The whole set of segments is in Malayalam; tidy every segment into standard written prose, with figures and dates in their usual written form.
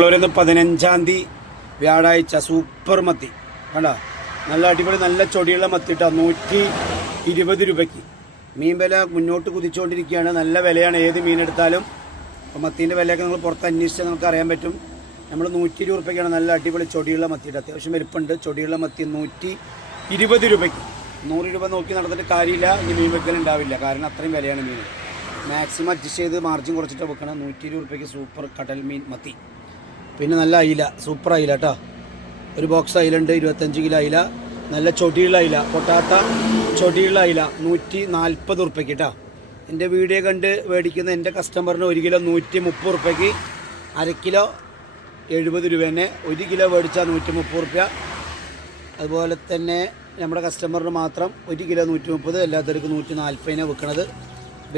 ഉള്ളവരൊന്ന് 15-ാം തീയതി വ്യാഴാഴ്ച സൂപ്പർ മത്തി കണ്ടോ, നല്ല അടിപൊളി നല്ല ചൊടിയുള്ള മത്തി ഇട്ടാ 120 രൂപയ്ക്ക്. മീൻ വില മുന്നോട്ട് കുതിച്ചുകൊണ്ടിരിക്കുകയാണ്, നല്ല വിലയാണ് ഏത് മീനെടുത്താലും. അപ്പോൾ മത്തീൻ്റെ വിലയൊക്കെ നിങ്ങൾ പുറത്ത് അന്വേഷിച്ചാൽ നമുക്ക് അറിയാൻ പറ്റും. നമ്മൾ 120 രൂപയ്ക്കാണ് നല്ല അടിപൊളി ചൊടിയുള്ള മത്തിയിട്ട്, അത്യാവശ്യം വലിപ്പമുണ്ട്. ചൊടിയുള്ള മത്തി 120 രൂപയ്ക്ക്. 100 രൂപ നോക്കി നടന്നിട്ട് കാര്യമില്ല, ഇനി മീൻ വെക്കലുണ്ടാവില്ല, കാരണം അത്രയും വിലയാണ് മീൻ. മാക്സിമം അഡ്ജസ്റ്റ് ചെയ്ത് മാർജിൻ കുറച്ചിട്ട് വെക്കണം. 120 രൂപയ്ക്ക് സൂപ്പർ കടൽ മീൻ മത്തി. പിന്നെ നല്ല അയില, സൂപ്പർ അയില കേട്ടോ, ഒരു ബോക്സ് അയില ഉണ്ട്, 25 കിലോ അയില, നല്ല ചൊടിയുള്ള അയില, പൊട്ടാത്ത ചൊടിയുള്ള അയില 140 ഉറുപ്പ്യക്ക് കേട്ടോ. എൻ്റെ വീഡിയോ കണ്ട് മേടിക്കുന്ന എൻ്റെ കസ്റ്റമറിന് 1 കിലോ 130 ഉറുപ്പ്യക്ക്, അര കിലോ 70 രൂപ തന്നെ, 1 കിലോ മേടിച്ചാൽ 130 ഉറുപ്പ്യ. അതുപോലെ തന്നെ നമ്മുടെ കസ്റ്റമറിന് മാത്രം 1 കിലോ 130, എല്ലാത്തവർക്ക് 140 വിൽക്കണത്.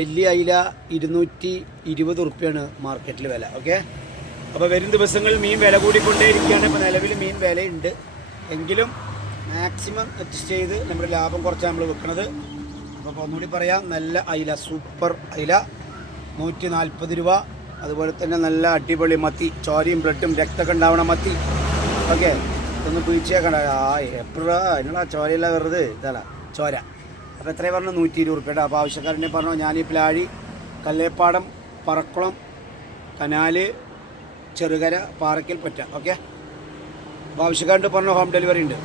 വലിയ അയില 220 ഉറുപ്പ്യാണ് മാർക്കറ്റിൽ വില. ഓക്കെ, അപ്പോൾ വരും ദിവസങ്ങളിൽ മീൻ വില കൂടിക്കൊണ്ടേയിരിക്കുകയാണ്. ഇപ്പോൾ നിലവിൽ മീൻ വിലയുണ്ട്, എങ്കിലും മാക്സിമം അഡ്ജസ്റ്റ് ചെയ്ത് നമ്മുടെ ലാഭം കുറച്ചാണ് നമ്മൾ വെക്കുന്നത്. അപ്പോൾ ഒന്നുകൂടി പറയാം, നല്ല അയില, സൂപ്പർ അയില 140 രൂപ. അതുപോലെ തന്നെ നല്ല അടിപൊളി മത്തി, ചോരയും ബ്ലഡും രക്തമൊക്കെ ഉണ്ടാവണ മത്തി. ഓക്കെ, ഇതൊന്ന് പീച്ചേക്കണ്ട, എപ്പോഴാ അതിനുള്ള ചോരയില്ല വെറുതെ ഇതല്ല ചോര. അപ്പോൾ എത്രയും പറഞ്ഞു 120 ഉറുപ്പ്യ. അപ്പോൾ ആവശ്യക്കാരനെ പറഞ്ഞു, ഞാൻ ഈ പ്ലാഴി, കല്ലേപ്പാടം, പറക്കുളം, കനാല്, ചെറുകര, പാറയ്ക്കൽ പറ്റ. ഓക്കെ, അപ്പോൾ ആവശ്യക്കാരൻ്റെ പറഞ്ഞു ഹോം ഡെലിവറി ഉണ്ട്.